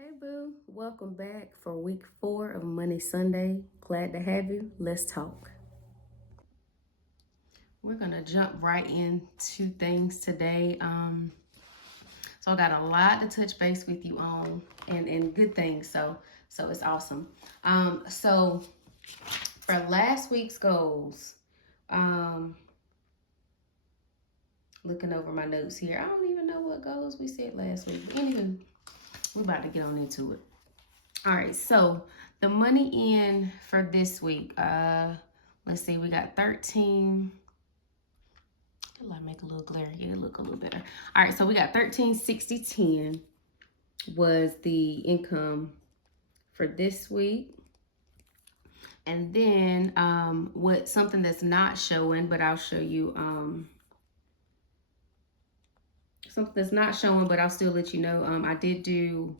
Hey boo, welcome back for week 4 of Money Sunday. Glad to have you. Let's talk. We're gonna jump right into things today. So I got a lot to touch base with you on and good things. So it's awesome. So for last week's goals, looking over my notes here, I don't even know what goals we set last week. But anywho, we're about to get on into it. All right, so the money in for this week, let's see, we got 13. Did I make a little glare? Yeah, look a little better. All right, so we got 1360.10 was the income for this week. And then what something that's not showing, but I'll show you something that's not showing, but I'll still let you know. I did do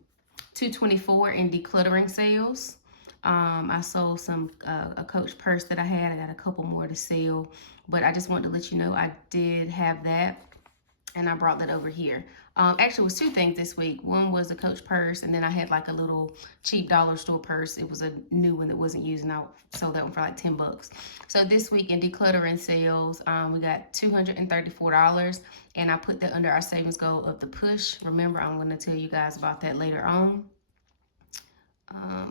$224 in decluttering sales. I sold some a Coach purse that I had. I got a couple more to sell, but I just wanted to let you know I did have that, and I brought that over here. Actually, it was 2 things this week. One was a Coach purse, and then I had like a little cheap dollar store purse. It was a new one that wasn't used, and I sold that one for like 10 bucks. So this week in decluttering sales, we got $234, and I put that under our savings goal of the push. Remember, I'm going to tell you guys about that later on.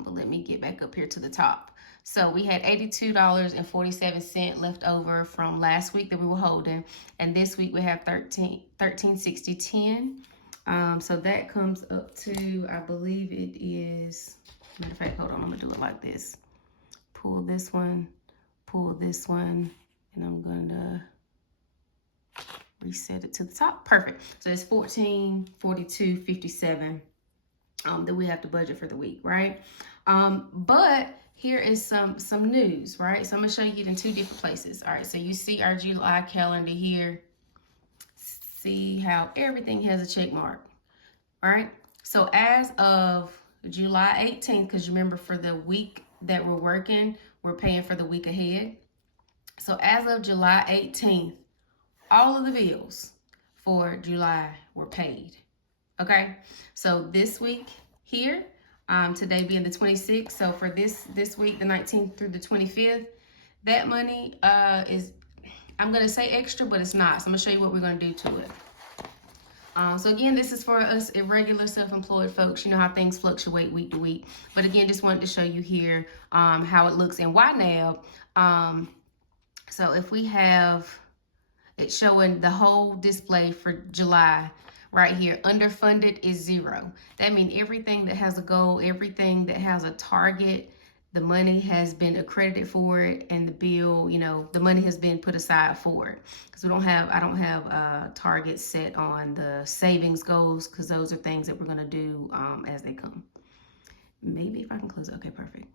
But let me get back up here to the top. So we had $82.47 left over from last week that we were holding. And this week we have $1360.10. So that comes up to, I believe it is, matter of fact, hold on, I'm gonna do it like this. Pull this one, and I'm gonna reset it to the top. Perfect. So it's $1442.57. That we have to budget for the week, right? But here is some news, right? So I'm gonna show you it in 2 different places. All right, so you see our July calendar here. See how everything has a check mark. All right, so as of July 18th, because remember for the week that we're working, we're paying for the week ahead. So as of July 18th, all of the bills for July were paid. Okay, so this week here, today being the 26th, so for this week, the 19th through the 25th, that money is, I'm going to say extra, but it's not. So I'm going to show you what we're going to do to it. So again, this is for us irregular self-employed folks. You know how things fluctuate week to week. But again, just wanted to show you here how it looks in YNAB. So if we have it showing the whole display for July, right here, underfunded is 0. That means everything that has a goal, everything that has a target, the money has been accredited for it, and the bill, you know, the money has been put aside for it. Because I don't have targets set on the savings goals, because those are things that we're gonna do as they come. Maybe if I can close it, okay, perfect.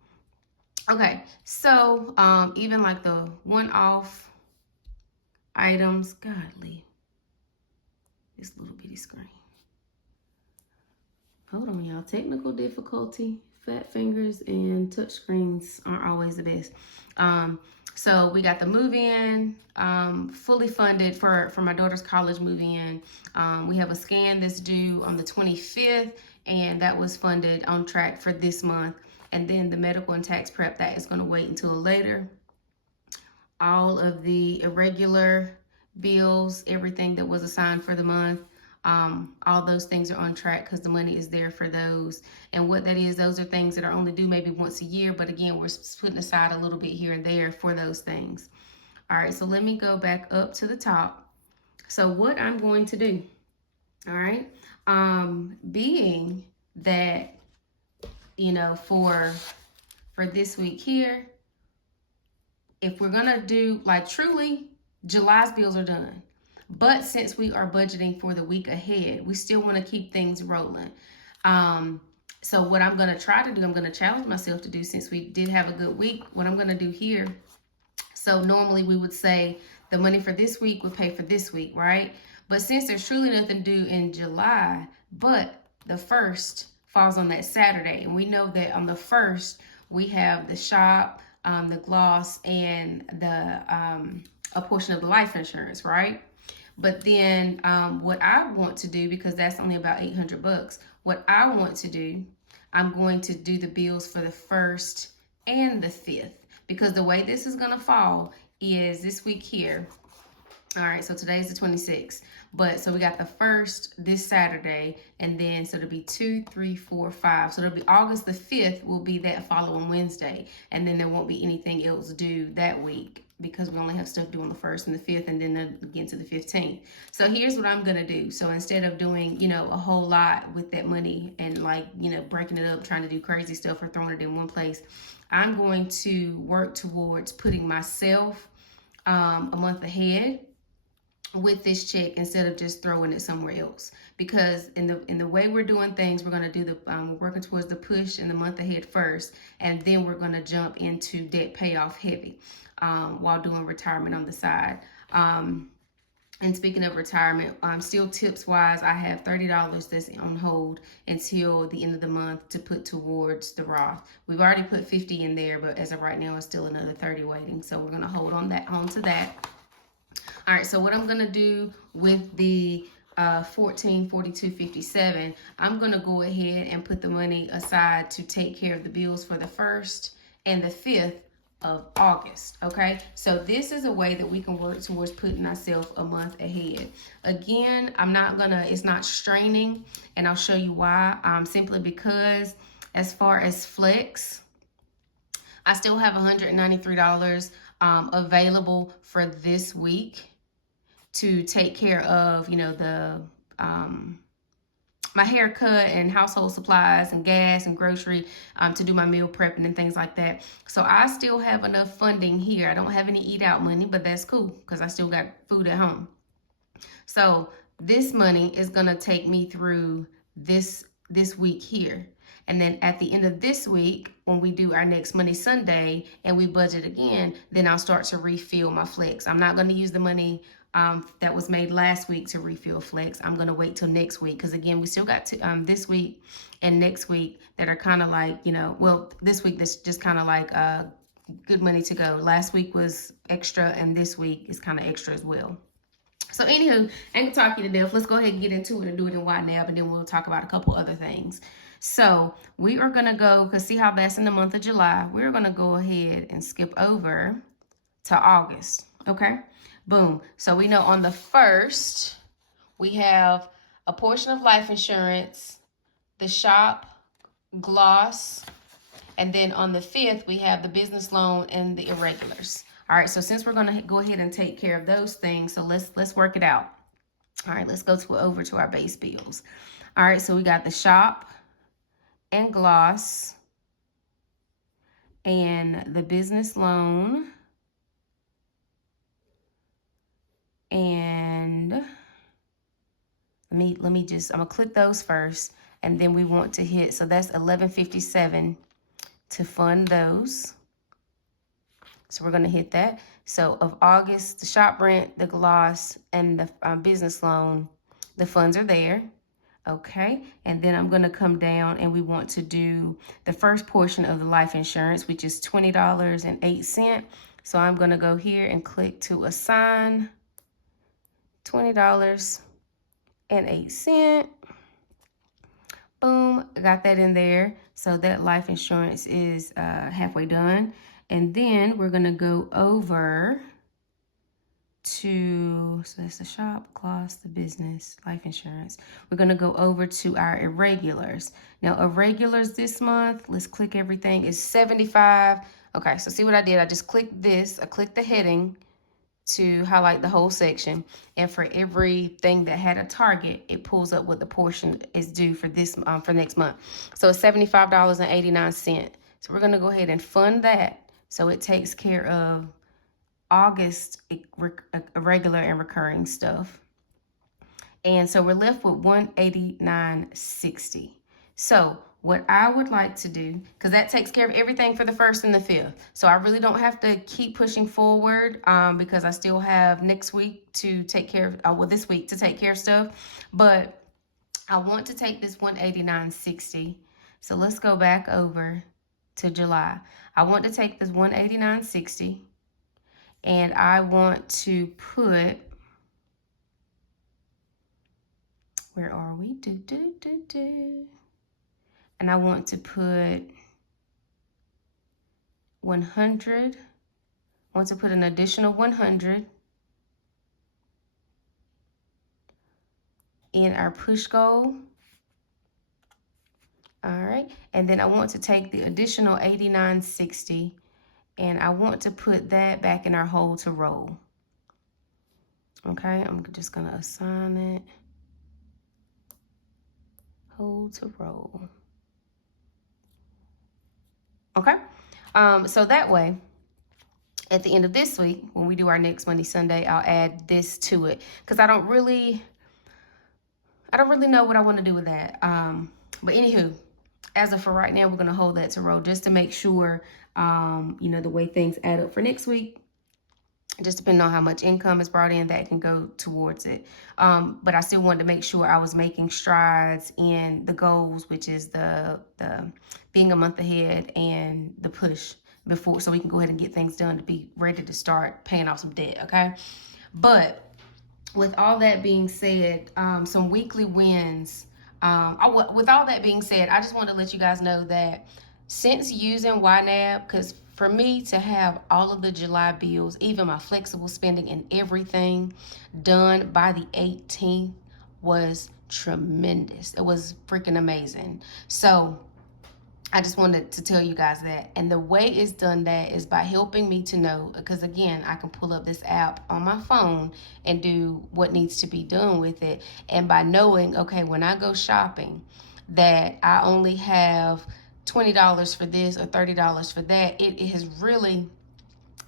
Okay, so even like the one-off items, godly. This little bitty screen. Hold on, y'all. Technical difficulty. Fat fingers and touch screens aren't always the best. So we got the move-in, fully funded for my daughter's college move-in. We have a scan that's due on the 25th, and that was funded on track for this month. And then the medical and tax prep, that is going to wait until later. All of the irregular bills, everything that was assigned for the month, all those things are on track because the money is there for those. And what that is, those are things that are only due maybe once a year, but again, we're putting aside a little bit here and there for those things. All right, so let me go back up to the top. So what I'm going to do, all right, being that, you know, for this week here, if we're gonna do like truly, July's bills are done. But since we are budgeting for the week ahead, we still want to keep things rolling. So what I'm going to try to do, I'm going to challenge myself to do, since we did have a good week, what I'm going to do here. So normally we would say the money for this week would pay for this week, right? But since there's truly nothing due in July, but the 1st falls on that Saturday, and we know that on the 1st we have the shop, the gloss, and the a portion of the life insurance, right? But then what I want to do, because that's only about 800 bucks, what I want to do I'm going to do the bills for the 1st and the 5th, because the way this is going to fall is this week here. All right, so today's the 26th. But so we got the 1st this Saturday, and then so it'll be 2, 3, 4, 5. So it'll be August the 5th will be that following Wednesday. And then there won't be anything else due that week because we only have stuff due on the 1st and the 5th, and then again to the 15th. So here's what I'm gonna do. So instead of doing, you know, a whole lot with that money and like, you know, breaking it up, trying to do crazy stuff or throwing it in one place, I'm going to work towards putting myself a month ahead with this check instead of just throwing it somewhere else. Because in the way we're doing things, we're going to do the we're working towards the push in the month ahead first, and then we're going to jump into debt payoff heavy while doing retirement on the side. And speaking of retirement, still tips wise, I have $30 that's on hold until the end of the month to put towards the Roth. We've already put 50 in there, but as of right now, it's still another 30 waiting. So we're going to hold on to that. All right, so what I'm gonna do with the 1442.57, I'm gonna go ahead and put the money aside to take care of the bills for the 1st and the 5th of August. Okay, so this is a way that we can work towards putting ourselves a month ahead. Again, it's not straining, and I'll show you why. Simply because as far as flex, I still have $193 available for this week to take care of, you know, the my haircut and household supplies and gas and grocery to do my meal prepping and things like that. So I still have enough funding here. I don't have any eat out money, but that's cool because I still got food at home. So this money is gonna take me through this week here. And then at the end of this week, when we do our next Money Sunday and we budget again, then I'll start to refill my flex. I'm not going to use the money that was made last week to refill flex. I'm going to wait till next week because, again, we still got this week and next week that are kind of like, you know, well, this week that's just kind of like good money to go. Last week was extra, and this week is kind of extra as well. So anywho, I ain't gonna talk you to death. Let's go ahead and get into it and do it in YNAB, and then we'll talk about a couple other things. So we are gonna go, because see how that's in the month of July, we're gonna go ahead and skip over to August, okay? Boom. So we know on the 1st, we have a portion of life insurance, the shop, gloss, and then on the 5th, we have the business loan and the irregulars. All right, so since we're gonna go ahead and take care of those things, so let's work it out. All right, let's go over to our base bills. All right, so we got the shop and gloss and the business loan and let me just, I'm gonna click those first, and then we want to hit, so that's $11.57 to fund those. So we're going to hit that. So of August, the shop rent, the gloss, and the business loan, the funds are there. Okay. And then I'm going to come down, and we want to do the first portion of the life insurance, which is $20.08. So I'm going to go here and click to assign $20.08. Boom. I got that in there. So that life insurance is halfway done. And then we're going to go over to, so that's the shop, gloss, the business, life insurance. We're going to go over to our irregulars. Now, irregulars this month, let's click everything, is 75. Okay, so see what I did? I just clicked this. I clicked the heading to highlight the whole section. And for everything that had a target, it pulls up what the portion is due for this for next month. So it's $75.89. So we're going to go ahead and fund that. So it takes care of August irregular and recurring stuff. And so we're left with $189.60. So what I would like to do, because that takes care of everything for the 1st and the 5th. So I really don't have to keep pushing forward because I still have next week to take care of, well, this week to take care of stuff. But I want to take this $189.60. So let's go back over to July. I want to take this $189.60 and I want to put, where are we? and I want to put 100. I want to put an additional 100 in our push goal. All right, and then I want to take the additional 89.60 and I want to put that back in our hold to roll. Okay, I'm just gonna assign it. Hold to roll. Okay, so that way, at the end of this week, when we do our next Monday Sunday, I'll add this to it because I don't really know what I want to do with that. But anywho, as of for right now, we're gonna hold that to roll just to make sure, you know, the way things add up for next week. Just depending on how much income is brought in, that can go towards it. But I still wanted to make sure I was making strides in the goals, which is the being a month ahead and the push before, so we can go ahead and get things done to be ready to start paying off some debt, okay? But with all that being said, some weekly wins. With all that being said, I just want to let you guys know that since using YNAB, because for me to have all of the July bills, even my flexible spending and everything done by the 18th was tremendous. It was freaking amazing. So I just wanted to tell you guys that. And the way it's done that is by helping me to know, because again, I can pull up this app on my phone and do what needs to be done with it. And by knowing, okay, when I go shopping, that I only have $20 for this or $30 for that, it has really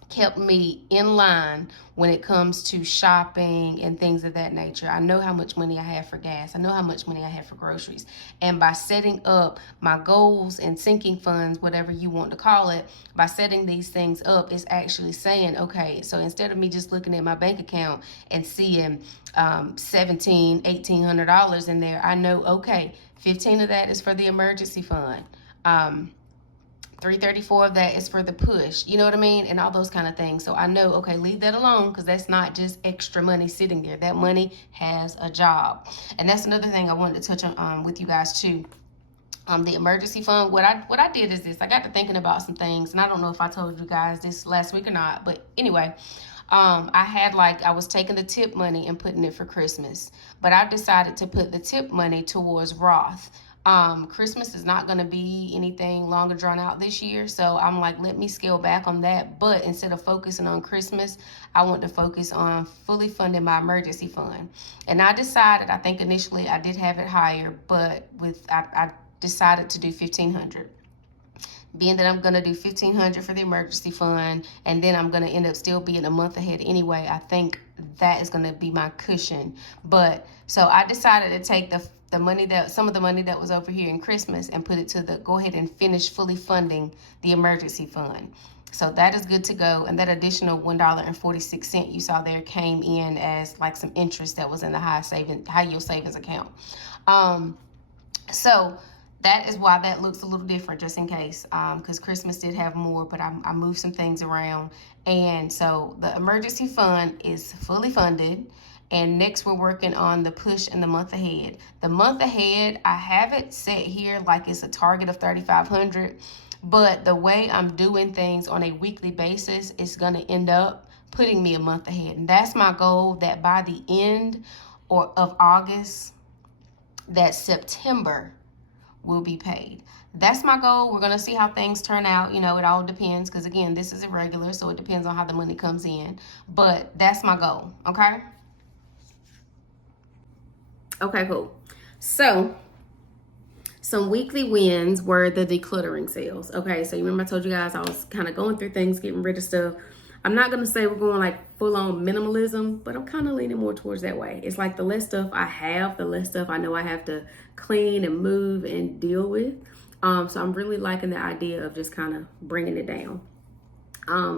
kept me in line when it comes to shopping and things of that nature. I know how much money I have for gas. I know how much money I have for groceries. And by setting up my goals and sinking funds, whatever you want to call it, by setting these things up, it's actually saying, okay, so instead of me just looking at my bank account and seeing $1,700, $1,800 in there, I know, okay, 15 of that is for the emergency fund. 334 of that is for the push, you know what I mean? And all those kind of things. So I know, okay, leave that alone, because that's not just extra money sitting there. That money has a job. And that's another thing I wanted to touch on with you guys too. The emergency fund, what I did is this. I got to thinking about some things, and I don't know if I told you guys this last week or not, but anyway, I was taking the tip money and putting it for Christmas, but I decided to put the tip money towards Roth. Christmas is not going to be anything longer drawn out this year. So I'm like, let me scale back on that. But instead of focusing on Christmas, I want to focus on fully funding my emergency fund. And I decided, I think initially I did have it higher, but I decided to do $1,500. Being that I'm going to do $1,500 for the emergency fund, and then I'm going to end up still being a month ahead anyway, I think that is going to be my cushion. But so I decided to take some of the money that was over here in Christmas and put it to go ahead and finish fully funding the emergency fund. So that is good to go. And that additional $1.46 you saw there came in as like some interest that was in the high yield savings account. So that is why that looks a little different, just in case, because Christmas did have more, but I moved some things around. And so the emergency fund is fully funded. And next we're working on the push and the month ahead. The month ahead, I have it set here like it's a target of $3,500. But the way I'm doing things on a weekly basis is going to end up putting me a month ahead. And that's my goal, that by the end of August, that September will be paid. That's my goal. We're going to see how things turn out. You know, it all depends, because again, this is irregular, so it depends on how the money comes in. But that's my goal, okay? Okay, cool. So some weekly wins were the decluttering sales. Okay, so you remember I told you guys I was kind of going through things, getting rid of stuff. I'm not going to say we're going like full on minimalism, but I'm kind of leaning more towards that way. It's like the less stuff I have, the less stuff I know I have to clean and move and deal with. So I'm really liking the idea of just kind of bringing it down.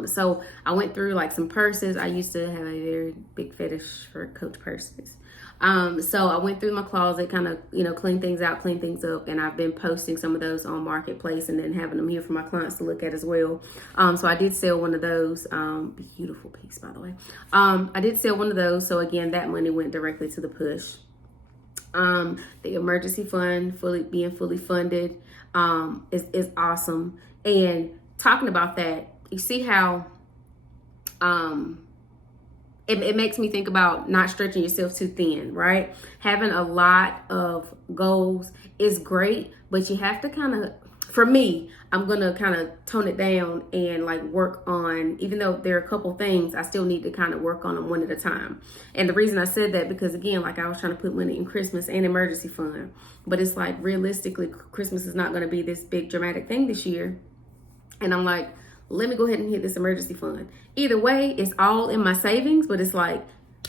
So I went through like some purses. I used to have a very big fetish for Coach purses. So I went through my closet, kind of, clean things out, clean things up. And I've been posting some of those on Marketplace and then having them here for my clients to look at as well. So I did sell one of those, beautiful piece, by the way. I did sell one of those. So again, that money went directly to the push. The emergency fund being fully funded is awesome. And talking about that, you see how it makes me think about not stretching yourself too thin, right? Having a lot of goals is great, but you have to kind of, for me, I'm going to kind of tone it down and like work on, even though there are a couple things, I still need to kind of work on them one at a time. And the reason I said that, because again, like I was trying to put money in Christmas and emergency fund, but it's like realistically, Christmas is not going to be this big dramatic thing this year. And I'm like, let me go ahead and hit this emergency fund. Either way, it's all in my savings, but it's like,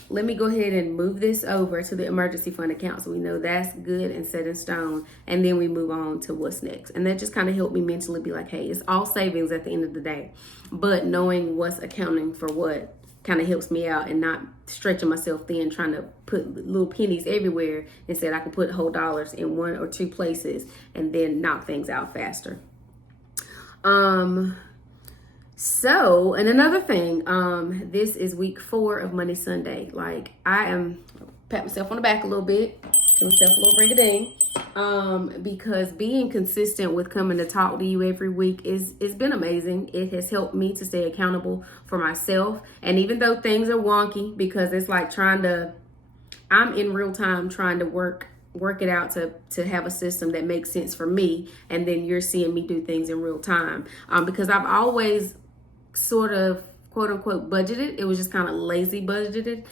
let me go ahead and move this over to the emergency fund account so we know that's good and set in stone. And then we move on to what's next. And that just kind of helped me mentally be like, hey, it's all savings at the end of the day. But knowing what's accounting for what kind of helps me out and not stretching myself thin, trying to put little pennies everywhere. Instead, I can put whole dollars in one or two places and then knock things out faster. So, and another thing, this is week 4 of Money Sunday. Like, I am, pat myself on the back a little bit, give myself a little ring-a-ding, because being consistent with coming to talk to you every week it's been amazing. It has helped me to stay accountable for myself. And even though things are wonky, because it's like I'm in real time trying to work it out to have a system that makes sense for me, and then you're seeing me do things in real time, because I've always sort of quote unquote budgeted. It was just kind of lazy budgeted.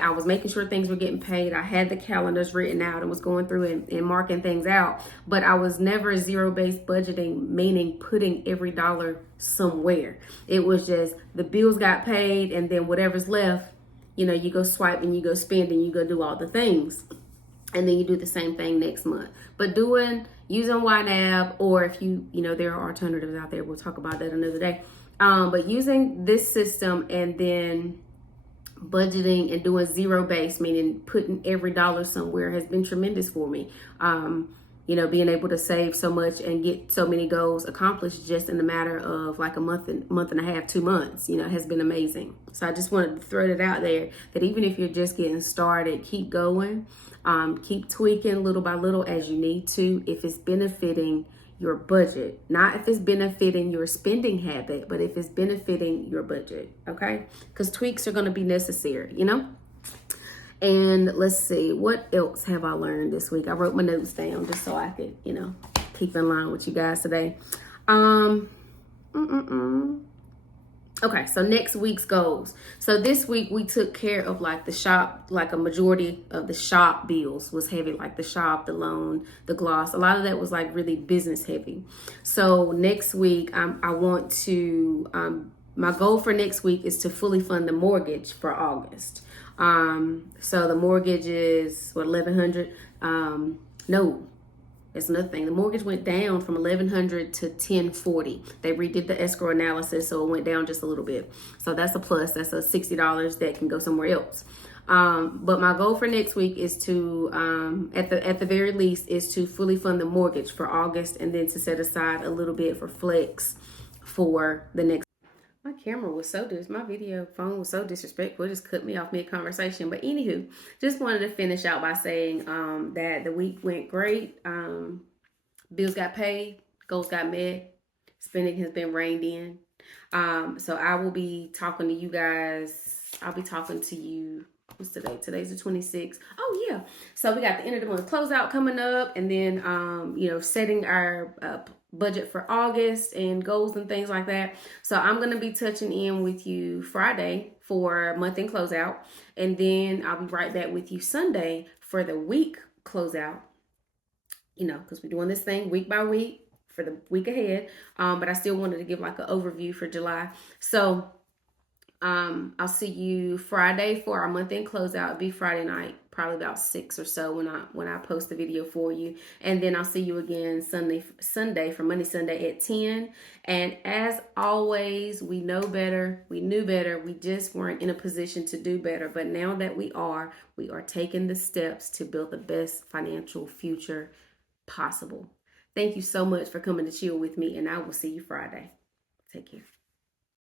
I was making sure things were getting paid. I had the calendars written out and was going through and marking things out, but I was never zero-based budgeting, meaning putting every dollar somewhere. It was just the bills got paid, and then whatever's left, you go swipe and you go spend and you go do all the things. And then you do the same thing next month. But using YNAB, or if there are alternatives out there, we'll talk about that another day. But using this system and then budgeting and doing zero-based, meaning putting every dollar somewhere, has been tremendous for me. Being able to save so much and get so many goals accomplished just in a matter of like a month and a half, 2 months, has been amazing. So I just wanted to throw that out there, that even if you're just getting started, keep going. Keep tweaking little by little as you need to, if it's benefiting your budget, not if it's benefiting your spending habit, but if it's benefiting your budget, okay? Because tweaks are going to be necessary, And let's see, what else have I learned this week? I wrote my notes down just so I could, keep in line with you guys today. Okay, so next week's goals. So this week we took care of like the shop, like a majority of the shop bills was heavy, like the shop, the loan, the gloss. A lot of that was like really business heavy. So next week I want to, my goal for next week is to fully fund the mortgage for August. So the mortgage is what, $1,100? No. That's another thing. The mortgage went down from $1,100 to $1,040. They redid the escrow analysis, so it went down just a little bit. So that's a plus. That's a $60 that can go somewhere else. But my goal for next week is to, at the very least, is to fully fund the mortgage for August, and then to set aside a little bit for flex for the next. My camera was my video phone was so disrespectful. It just cut me off mid-conversation. But anywho, just wanted to finish out by saying that the week went great. Bills got paid, goals got met, spending has been reined in. So I will be talking to you guys. I'll be talking to you. What's today? Today's the 26th. Oh yeah. So we got the end of the month closeout coming up, and then setting our budget for August and goals and things like that. So I'm going to be touching in with you Friday for month end closeout, and then I'll be right back with you Sunday for the week closeout, because we're doing this thing week by week for the week ahead. But I still wanted to give like an overview for July. So I'll see you Friday for our month end closeout. It'll be Friday night, probably about 6 or so when I post the video for you. And then I'll see you again Sunday for Money Sunday at 10. And as always, we know better. We knew better. We just weren't in a position to do better. But now that we are taking the steps to build the best financial future possible. Thank you so much for coming to chill with me, and I will see you Friday. Take care.